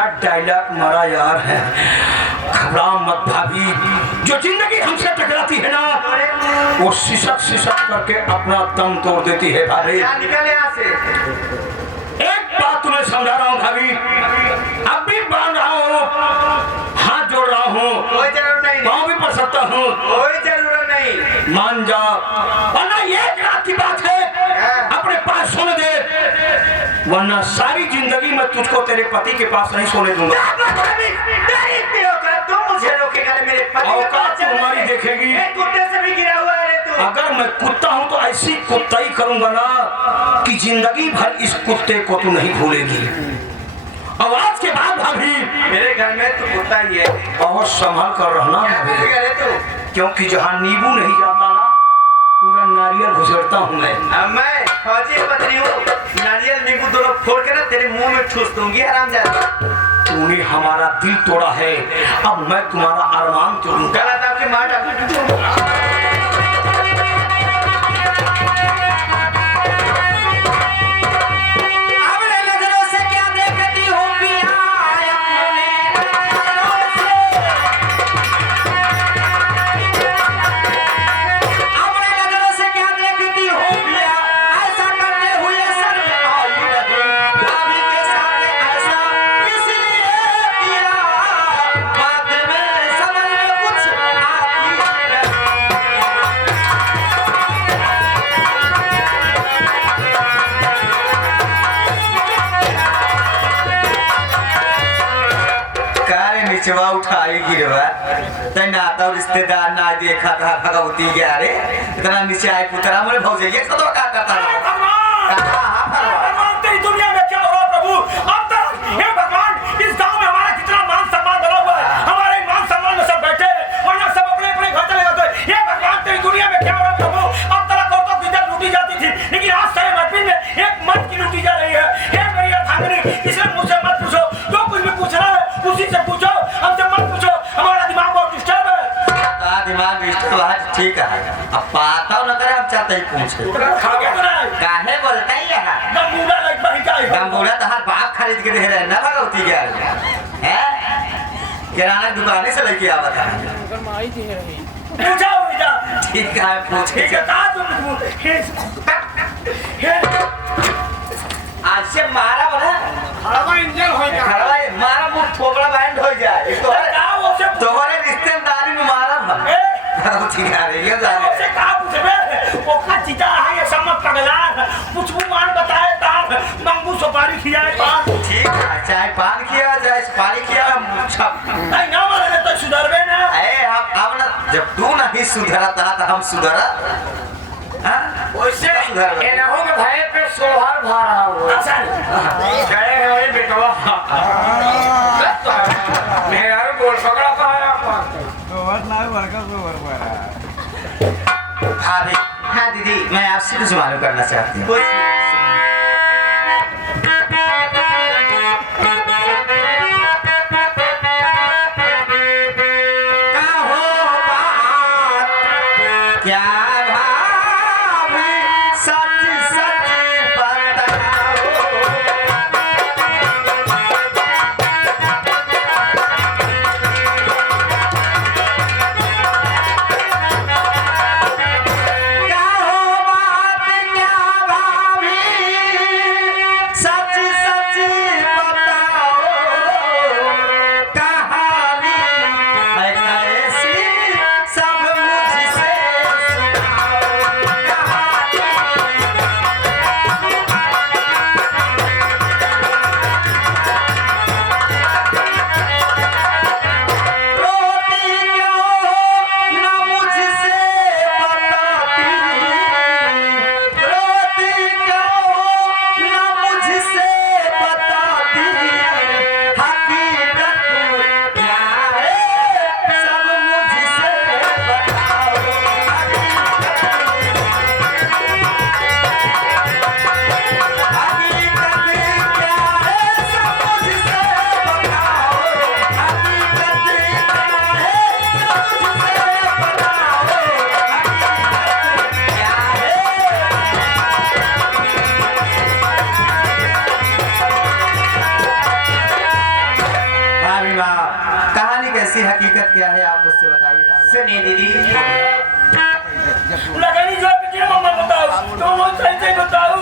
क्या डायलॉग मारा यार है। घबरा मत भाभी, जो जिंदगी हमसे टकराती है ना वो सिसक करके अपना दम तोड़ देती है भाभी। निकल यहाँ से। एक बात तुम्हें समझा रहा हूँ भाभी, अब भी बांध रहा हूँ, हाथ जोड़ रहा हूँ, कोई जरूरत नहीं, पाँव भी पड़ सकता हूँ, कोई जरूरत नहीं। मान जा, वरना ये एक रात की बात है, अपने पास सोने दे, वरना सारी जिंदगी मैं तुझको तेरे पति के पास नहीं सोने दूंगा। तुम मुझे रोकेगा मेरे पति औकात तुम्हारी देखेगी। कुत्ते से भी गिरा हुआ है तू। अगर मैं कुत्ता हूँ तो ऐसी कुत्ताई करूंगा ना कि जिंदगी भर इस कुत्ते को तू नहीं भूलेगी। और आज के बाद भाभी मेरे घर में तू कुत्ता ही है। बहुत संभाल कर रहना, क्योंकि जहाँ नींबू नहीं जाता ना पूरा नारियल घुसेड़ता हूँ मैं। अब मैं फौजी पत्नी हूँ, नारियल नींबू दोनों फोड़ के ना तेरे मुंह में ठूस दूंगी हरामजादा। तूने हमारा दिल तोड़ा है, अब मैं तुम्हारा अरमान तोड़ूंगा। गलत आपकी माँ डाल। निचवा उठाएगी रे तना तो रिश्तेदार ना देखा था भगवती गया रे इतना नीचे आए पुतरा मेरे भौजे ये तो का करता है भगवान तेरी दुनिया में क्या हो रहा प्रभु। अब तक हे भगवान इस गांव में हमारा कितना मान सम्मान बना हुआ है, हमारे मान सम्मान में सब बैठे वरना सब अपने अपने घर चले जाते। हे भगवान तेरी दुनिया में क्या हो रहा प्रभु। अब तक औरतों की इज्जत लूटी जाती थी लेकिन आज सारे महफिल में एक मर्द की लूटी जा रही है। हे मेरी अर्धांगिनी इसे मुझसे मत पूछो, जो कुछ भी पूछना है उसी से पूछो, हमसे मत पूछो, हमारा दिमाग बहुत डिस्टर्ब है। दिमाग डिस्टर्ब है ठीक है, अब पता न करे हम चाहते ही पूछे काहे बोलता ही है गंबूड़ा लग बही जाए। गंबूड़ा तो हर बाप खरीद के दे रहे ना भगवती के हैं किराना दुकान से लेके आवत है। पूछा बेटा ठीक है पूछे आज से मारा बना खड़वा इंजन हो गया, खड़वा मारा मुंह थोबड़ा बैंड हो जाए तो तुम्हारे रिश्तेदारी में मारा भला ठीक है ये जाने से कहा पूछबे ओ का चीता है ये समझ पगला पूछबू मान बताए ता मंगू सुपारी खियाए ता ठीक है चाहे पान किया जाए पानी किया नहीं ना मारे तो सुधरबे ना। ए अब ना जब तू नहीं सुधरा था तो हम सुधरा वैसे एनहो के भाई पे सोहर भा रहा हो अच्छा गए है वही बेटवा मेरा बोल पकड़ा था सोहर ना वर्का सोहर मारा। भाभी हाँ दीदी मैं आपसे कुछ मालूम करना चाहती हूँ। ऐसी हकीकत क्या है आप मुझसे बताइए ना। सुनिए दीदी, लगानी जो है मम्मा बताओ, तुम सही सही बताओ।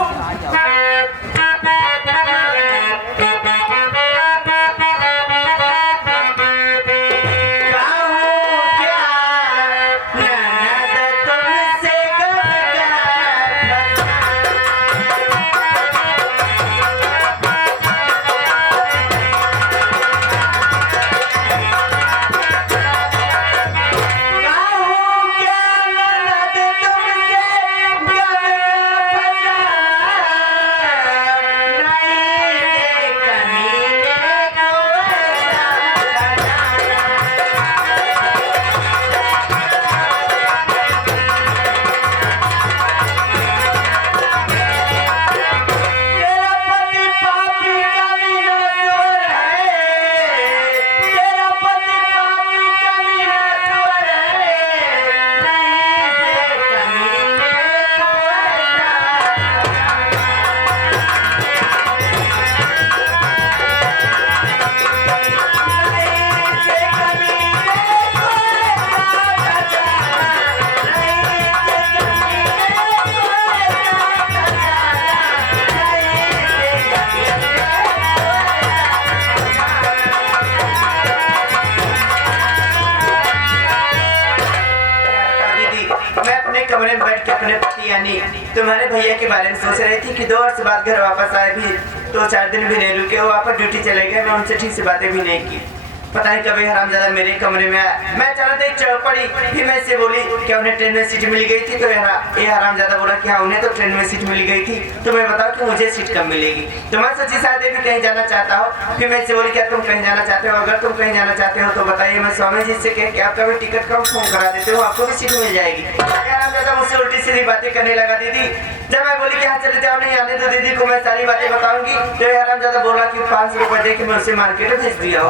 कमरे में बैठ के अपने पति यानी तुम्हारे भैया के बारे में सोच रही थी कि 2 वर्ष बाद घर वापस आए, भी 2-4 दिन भी नहीं रुके, वो वापस ड्यूटी चले गए। मैं उनसे ठीक से बातें भी नहीं की। पता नहीं कभी हरामजादा मेरे कमरे में आया। मैं चला था चौपड़ी, फिर मैं से बोली कि उन्हें ट्रेन में सीट मिल गई थी। तो ये हरामजादा बोला कि हाँ उन्हें तो ट्रेन में सीट मिल गई थी, तो मैं बताओ कि मुझे सीट कब मिलेगी। तो मैं सोची शायद भी कहीं जाना चाहता हो। फिर मैं से बोली क्या तुम कहीं जाना चाहते हो? अगर तुम कहीं जाना चाहते हो तो बताइए, मैं स्वामी जी से कह के आपका भी टिकट का फोन करा देते हो, आपको भी सीट मिल जाएगी। हरामजादा मुझसे उल्टी सीधी बातें करने लगा दीदी। जब मैं बोली कि हाँ चले जाओ, नहीं आने तो दीदी को मैं सारी बातें बताऊंगी। तो ये हरामजादा बोला कि 500 रुपए दे के मैं उसे मार्केट भेज दिया।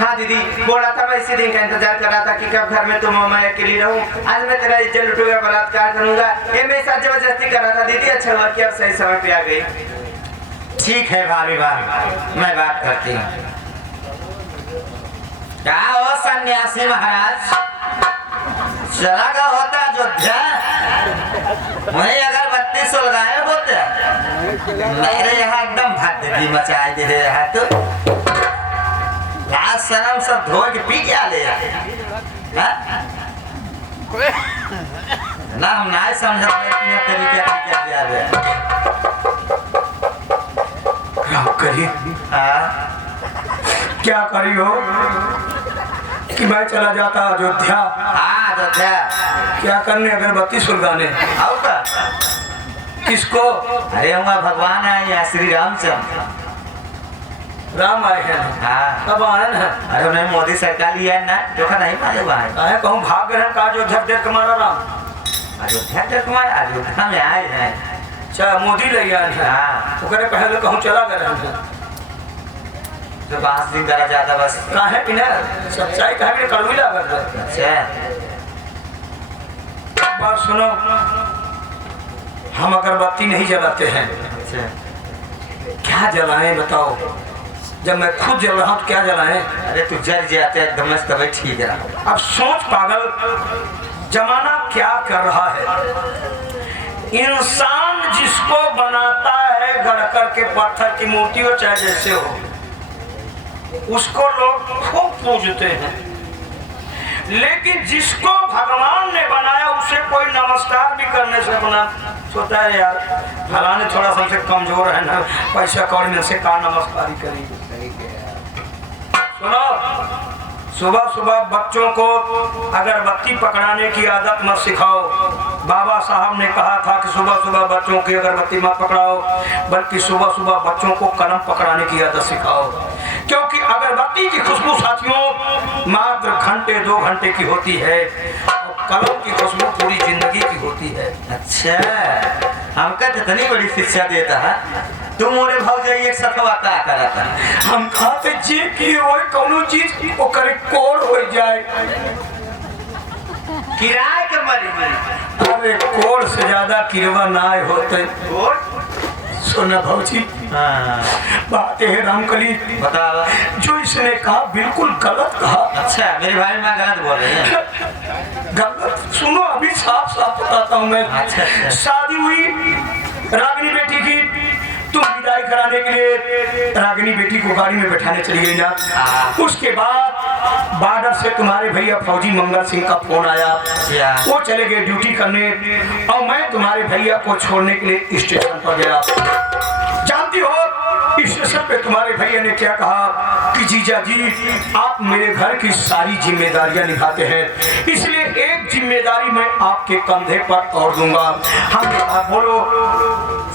हाँ दीदी, बोला था मैं इसी दिन का इंतजार कर रहा था कि कब घर में तुम और मैं अकेली रहूं। आज मैं तेरा इज्जत लूटूंगा, बलात्कार करूंगा। ये मेरे साथ जबरदस्ती कर रहा था दीदी। अच्छा हुआ कि अब सही समय पे आ गई। ठीक है भाभी बात, मैं बात करती हूँ। क्या हो सन्यासी महाराज, चला का होता अयोध्या, वही अगरबत्ती सुलगाए होते, मेरे यहाँ एकदम भद्दी मचाई दे रहा। तो लाज शर्म सब धो के पी क्या ले ना, हम नहीं समझ तरीके क्या दिया गया। क्या करी हो कि मैं चला जाता अयोध्या? हाँ अयोध्या क्या करने? अगरबत्ती सुलगाने। आओ का किसको? अरे वहाँ भगवान आए यहाँ श्री रामचंद्र राम आए हैं। हाँ कब आए ना? अरे उन्हें मोदी सरकार लिया है ना, देखा नहीं मालूम है। कहूँ भाग गए का अयोध्या देख हमारा राम अयोध्या देख तुम्हारे अयोध्या में आए हैं। अच्छा मोदी ले आए हैं। हाँ तो करे पहले कहूँ चला गए हैं तो 5 दिन करा जाता बस। कहे कि ना सच्चाई कहे कड़वी लागत है। अच्छा बात सुनो, हम अगरबत्ती नहीं जलाते हैं। अच्छा क्या जलाएं बताओ? जब मैं खुद जल रहा हूँ तो क्या जलाएं? अरे तू जल जाते एकदम तभी ठीक है। अब सोच पागल, जमाना क्या कर रहा है। इंसान जिसको बनाता है गढ़ करके पत्थर की मूर्ति हो चाहे जैसे हो, उसको लोग खूब पूजते हैं। लेकिन जिसको भगवान ने बनाया उसे कोई नमस्कार भी करने से अपना सोचता है यार फलाने थोड़ा सा कमजोर है ना, पैसा कौड़ी में से का नमस्कारी करेंगे। सुनो, सुबह सुबह बच्चों को अगरबत्ती पकड़ाने की आदत मत सिखाओ। बाबा साहब ने कहा था कि सुबह सुबह बच्चों की अगरबत्ती मत पकड़ाओ, बल्कि सुबह सुबह बच्चों को कलम पकड़ाने की आदत सिखाओ। क्योंकि अगरबत्ती की खुशबू साथियों मात्र घंटे 2 घंटे की होती है, और कलम की खुशबू पूरी जिंदगी की होती है। अच्छा हमका इतनी बड़ी शिक्षा देता है, तुम मोरे भाव जाइए एक सफवा का करता। हम खाते जी की वही कोनो चीज वो करे कोड़ हो जाए, किराए के मरी। अरे कोड़ से ज्यादा किरवा ना होते। सुना भाजी, हाँ बात है रामकली, बताओ। जो इसने कहा बिल्कुल गलत कहा। अच्छा मेरी भाई माँ गलत बोल रही है। गलत सुनो, अभी साफ साफ बताता हूँ मैं। अच्छा, अच्छा। शादी हुई रागिनी बेटी की, तुम विदाई कराने के लिए रागिनी बेटी को गाड़ी में बैठाने चली गई ना। उसके बाद बॉर्डर से तुम्हारे भैया फौजी मंगल सिंह का फोन आया, वो चले गए ड्यूटी करने और मैं तुम्हारे भैया को छोड़ने के लिए स्टेशन पर गया। जानती हो स्टेशन पे तुम्हारे भैया ने क्या कहा कि जीजा जी आप मेरे घर की सारी जिम्मेदारियां निभाते हैं, इसलिए एक जिम्मेदारी मैं आपके कंधे पर और दूंगा। हमने कहा बोलो,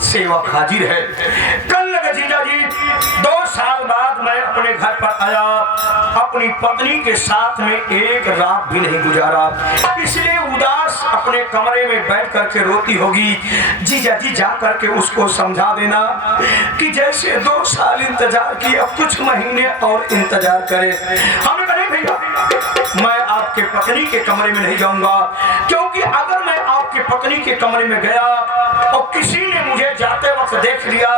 सेवक हाजिर है। कल लगा जीजा जी, 2 साल बाद मैं अपने घर पर आया, अपनी पत्नी के साथ में एक रात भी नहीं गुजारा, इसलिए उदास अपने कमरे में बैठ करके रोती होगी। जीजा जी जा करके उसको समझा देना कि जैसे 2 साल इंतजार किया, कुछ महीने और इंतजार करे। हमने कहा नहीं भैया, मैं आपके पत्नी के कमरे में नहीं जाऊंगा, क्योंकि अगर मैं आपके पत्नी के कमरे में गया और किसी ने मुझे जाते वक्त देख लिया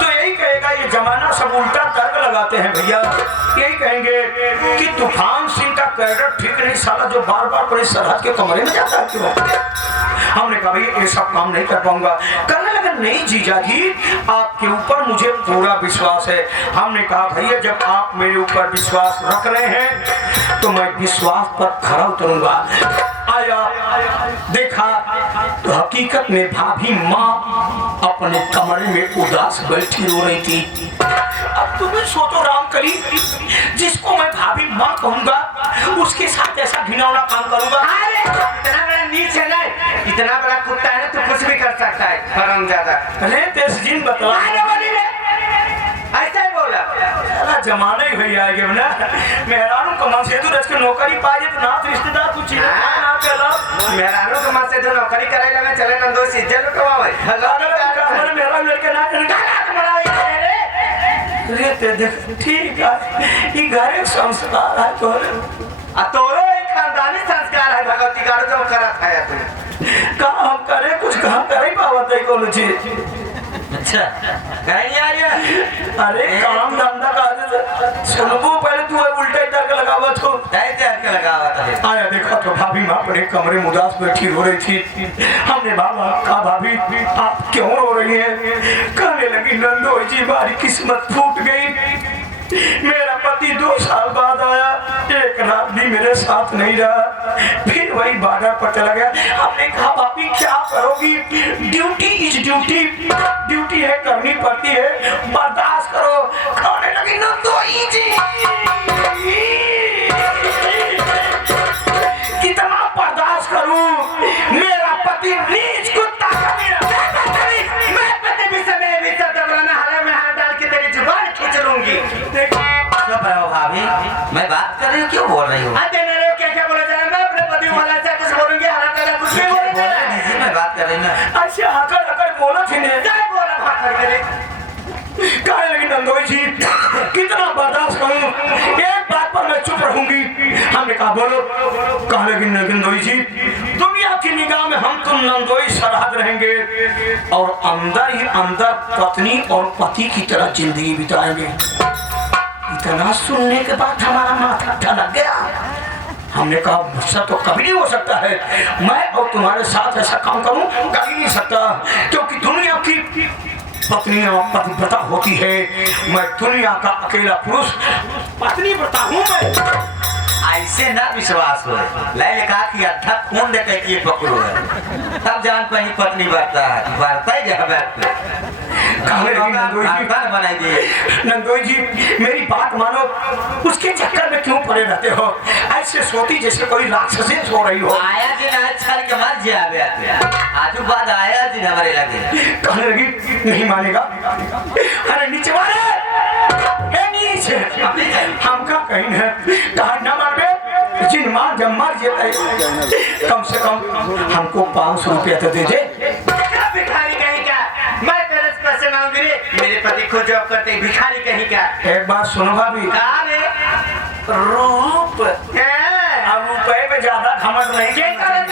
तो यही कहेगा ये जमाना सब उल्टा तर्क लगाते हैं भैया। यही कहेंगे कि तूफान सिंह का कैडर ठीक नहीं, साला जो बार बार पुलिस सरहद के कमरे में जाता है क्यों। हमने कहा भाई ये सब काम नहीं कर पाऊंगा। करने लगे नहीं जीजा जी आपके ऊपर मुझे पूरा विश्वास है। हमने कहा भैया जब आप मेरे ऊपर विश्वास रख रहे हैं तो मैं विश्वास पर खरा उतरूंगा। आया देखा तो हकीकत में भाभी माँ अपने कमरे में उदास बैठी रो रही थी। अब तुम्हें सोचो रामकली, जिसको मैं भाभी माँ कहूंगा उसके साथ ऐसा घिनौना काम करूंगा। अरे इतना बड़ा नीच है ना, इतना बड़ा कुत्ता है ना, तो कुछ भी कर सकता है हरामजादा। अरे तेजदीन बतला ऐसा ही बोला। साला जमाना ही भैया आ गया ना। मेहरानों कमा से तो रच के नौकरी पाए तो नाथ रिश्तेदार कुछ ही ना कहला। मेहरानों के मां से तो नौकरी कराई लगे चले ना दोस्त इज्जत लुटवावे। हमारे मेहरान लड़के ना रे ते देख ठीक है, ये घर एक संस्कार है तोरे। आ तोरो एक खानदानी संस्कार है, भगवती गाड़ो जो करत है तू। काम करे कुछ काम करे पावत है कोनो चीज। अच्छा कहीं आ गया। अरे काम धंधा का सुनबो पहले तू उल्टा ही तर्क लगावा तो के लगावा था। आया देखा तो भाभी माँ अपने कमरे में उदास बैठी रो रही थी। हमने बाबा कहा भाभी आप क्यों रो रही हैं? कहने लगी नंदो जी हमारी किस्मत फूट गई, मेरा पति 2 साल बाद आया, एक रात भी मेरे साथ नहीं रहा, फिर वही बॉर्डर पर चला गया। हमने कहा भाभी क्या करोगी, ड्यूटी इज ड्यूटी, ड्यूटी है करनी पड़ती है, बर्दाश्त करो। खाने लगी नंदो जी कितना बर्दाश्त करूं, मेरा पति नीच कुत्ता मैं पति भी समय भी सब दबराना हरा में हाथ डाल के तेरी जुबान खींच लूंगी। चुप रहो भाभी, मैं बात कर रही हूँ, क्यों बोल रही हूँ? क्या बोला जाए, मैं अपने पति वाला से कुछ बोलूंगी, हरा तेरा कुछ नहीं बोलूंगी। मैं बात कर रही हूँ। अच्छा हकड़ हकड़ बोला थी ने क्या बोला भाग करे। कहने लगी नंदोई जी कितना बर्दाश्त करूं, एक बात पर मैं चुप रहूंगी। हमने कहा बोलो। कहने लगी नंदोई जी दुनिया की निगाह में हम तुम नंदोई सरहद रहेंगे और अंदर ही अंदर पत्नी और पति की तरह जिंदगी बिताएंगे। इतना सुनने के बाद हमारा माथा ठनक गया। हमने कहा मुझसे तो कभी नहीं हो सकता है, मैं और तुम्हारे साथ ऐसा काम करूं कभी नहीं सकता, क्योंकि दुनिया की पत्नियां पतिव्रता होती है, मैं दुनिया का अकेला पुरुष पत्नीव्रता हूं। मैं ऐसे ना विश्वास हो, लैले कहा कि अद्धा खून दे के ये पकड़ो है, तब जान पाई पत्नी बढ़ता है, बढ़ता ही जा बैठ बनाई दिए। नंदोई जी मेरी बात मानो, उसके चक्कर में क्यों पड़े रहते हो? ऐसे सोती जैसे कोई राक्षसी सो रही हो। आया दिन आज छल के मर जा आजू बाद आया दिन हमारे लगे। कहने लगी नहीं मानेगा। अरे नीचे वाले नीचे हमका कहीं है कहा ना मारबे, जिन मार जब मर जाता कम से कम हमको 500 रुपया तो दे दे। भिखारी कहीं का, मैं तेरे से पैसे मांग रही, मेरे पति खुद जॉब करते, भिखारी कहीं का। एक बात सुनो भाभी, रूप अब रुपए में ज्यादा घमंड नहीं क्या करे?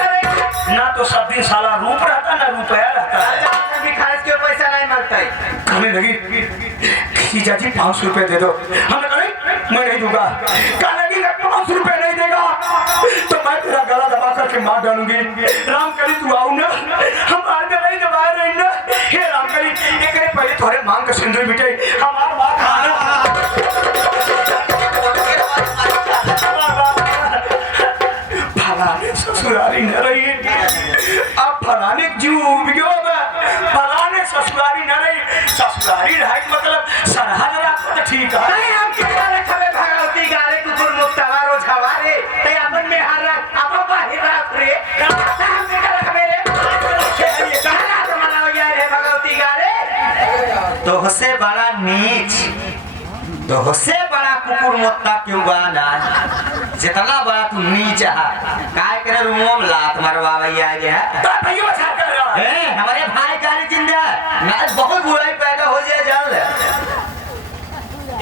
ना तो सब दिन साला रूप रहता ना रुपया रहता है। कभी खास क्यों पैसा नहीं मांगता है? कहने लगी खींचा जी 500 रुपए दे दो। हमने कहा नहीं मैं नहीं दूंगा। कहने लगी 500 रुपए नहीं देगा तो मैं तेरा गला दबा करके मार डालूंगी। राम करी तू आओ ना, हम मार के नहीं दबा रहे ना। हे राम करी एक पहले थोड़े मांग का सिंदूर मिटे हमार माँ खाना फलाने ससुरारी न रही अब फलाने जीव उबियो फलाने ससुरारी न रही ससुरारी रहा मतलब सरहद रहा तो ठीक है। नहीं हम कितना रखबे भगवती गारे कुकुर मुक्तवारो झवारे ते अपन में हर अपन बाहिर रात रे हम कितना रखबे रे कहना तो मनाओ यार है भगवती गारे तो उससे बड़ा नीच तो उससे बड़ा कुकुर मुत्ता क्यों बना जितना बड़ा तू नीच है काय करे रूमों में लात मरवावे आ गया तो भैया बचा कर रहा है। हमारे भाई गाली जिंदा मैं बहुत बुराई पैदा हो जाए जान ले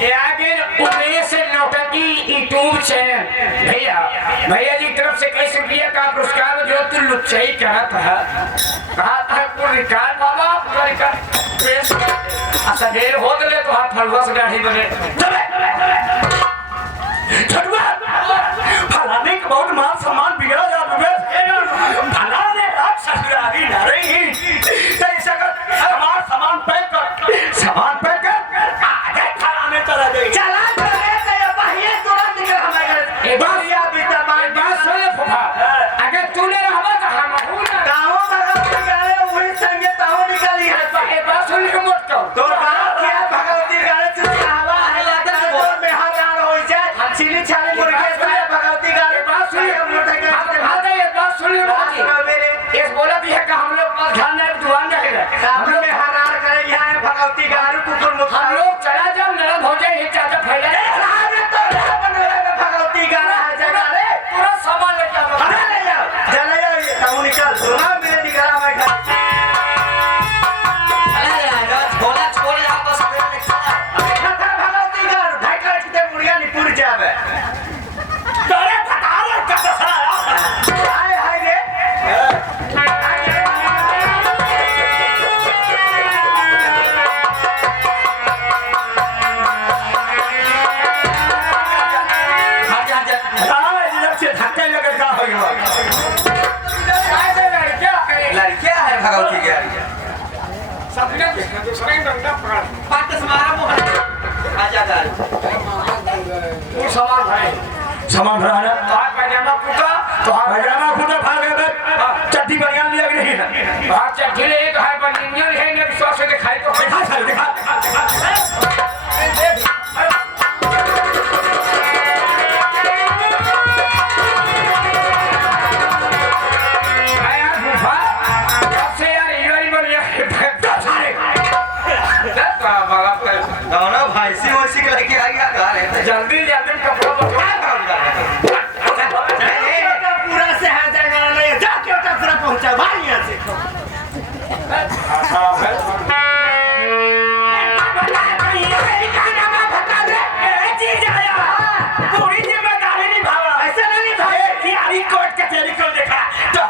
ये आगे उन्नीस से नौटंकी यूट्यूब चैनल भैया जी की तरफ से कई रुपया का पुरस्कार जो तू लुच्चाई कहा था रिकॉर्ड बाबा पूरा रिकॉर्ड प्रेस असदेर हो गए तो हाथ हलवा से गाड़ी बने छठवा फलाने का बहुत मान सम्मान बिगड़ा जा फलाने रात ससुरारी न रही तो ऐसा कर हमारा सामान पैक कर आगे फलाने चला गई चला करे ते बाहिर तुरंत निकल हमारे ए बात बढ़िया बीता बात सुन ले फुफा अगर तूने रहवा तो हम हूं ना गाँव भगवती गारे वही संगे ताऊ निकली है ए बात सुन के मत कहो तोर बाप क्या भगवती गारे चुप हवा है लगता है तोर में हर रान हो जाए चिली छाली मुर्गे से भगवती गारे बात सुन ले मोटा के भाई ये बात सुन ले मेरे इस बोला भी है कि हम लोग पर ध्यान नहीं दुआन रहेगा हम लोग में हर रान करे यहाँ है भगवती गारू कुकुर मुख हम लोग चला जाओ नरम हो जाए ये चाचा फैला भगवती गारा है जगह रे पूरा सामान लेके आओ अरे ले जाओ चले जाओ ये ताऊ निकल दो ना मेरे निकला मैं घर अरे यार छोला छोड़ आपस में खतर भगवती गारू ढाई किते मुड़िया निपुर जावे अरे बता रे कब साला हाय हाय रे धक्के लगे का हो गया लड़कियां है भगवती की सबने दूसरे डंडा पकड़ पाट समारा मोहन आजा गाल वो सामान भाई सामान भरा ना हाथ पैजामा कुर्ता तो हजामा खुदा भाग गए चट्टी बढ़िया लिया कि नहीं है हाथ चट्टी ले एक है बनिया है ने विश्वास से दिखाई तो दिखा चल दिखा आया फूफा सबसे यार हीरोइन बन गया सारे दत्ता बाबा दोनों भाई सी वैसी के लड़के आ गया घर है जल्दी जल्दी कपड़ा बदलो पूरा शहर जगह नहीं जाके उठा पूरा पहुंचा भाई यहाँ से पूरी जिम्मेदारी निभावा ऐसा नहीं भाई तिहारी कोर्ट कचहरी को देखा तो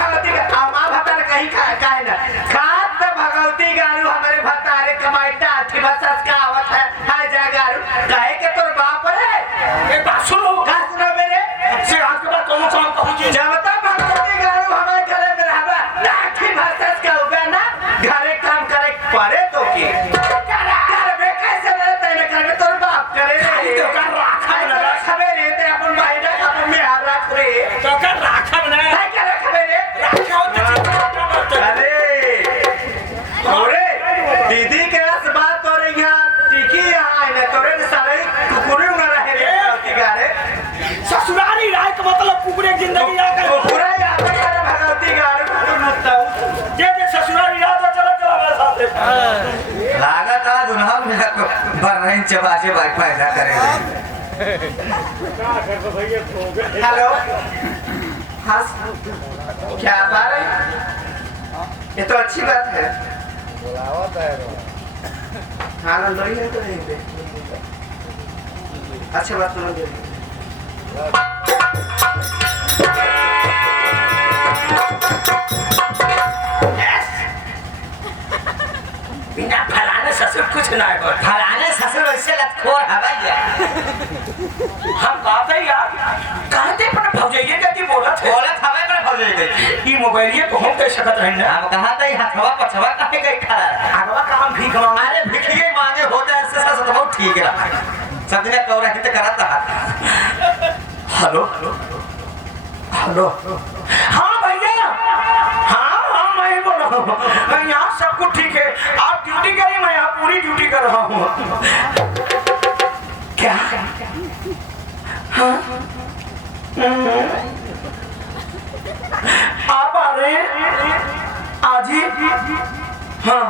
भगवती का आमा भतार कहीं काहे ना खात भगवती गारू हमारे भतारे कमाईता आठी बसस का आवत है हाय जा गारू काहे के तोर बाप रे एक बात सुनो का सुनो मेरे से आज के बाद कौन काम कहूँगी जब तक भगवती गारू हमारे घरे में रहबा आठी बसस का होगा ना घरे काम करे पड़े तो की कर बे कैसे रहते न करे तोर बाप करे रे तो कर राखा ना खबे रे ते अपन भाई ना अपन में हाथ रख रे तो कर राखा ना काय करे खबे रे राखा अरे तोरे दीदी के रस बात तोरे यहाँ टिकी यहाँ है ना तोरे ने सारे कुकुरे उड़ा रहे रे भगवती गारे ससुरारी राय का मतलब कुकुरे की जिंदगी आकर कुकुरा याद करे भगवती गारे कुकुर मुत्ता जे ससुरारी राय तो चला चला मेरे साथ लागत आज उन्हा मिला को बरन चबाचे भाई पैदा करेंगे हेलो हाँ क्या बात है ये तो अच्छी बात है हाँ लंदरी है तो यहीं पे अच्छा बात सुनो बिना फलाने ससुर कुछ ना हो। फलाने ससुर ऐसे लतखोर हवैया हम बात है यार कहते पर भौजाइए जति बोलत है बोलत हवे पर भौजे गई ई मोबाइलिए तो हम कह सकत रही ना। हम कहा था हथवा पछवा काहे गई खड़ा है आगवा का हम भीख मांगे। अरे भिखिए मांगे होता है इससे सस तो बहुत ठीक रहा सब दिन कौरा हित करता है हेलो हेलो हाँ भैया हाँ मैं बोल रहा हूँ मैं यहाँ सब कुछ ठीक है आप ड्यूटी करिए मैं यहाँ पूरी ड्यूटी कर रहा हूँ। क्या हाँ आप आ रहे हैं आज ही? हाँ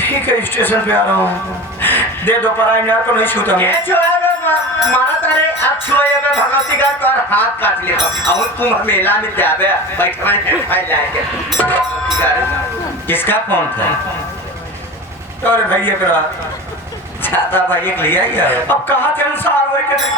ठीक है स्टेशन पे आ रहा हूँ दे दो पर यार तो नहीं छूता मैं। ये छोरा लोग मारा तारे अब छुए में भगवती का तोर हाथ काट ले और तुम मेला में जाबे बैठवा खाई लाके किसका फोन था अरे भैया करा छाता भाई एक लिया ही है अब कहा थे अनुसार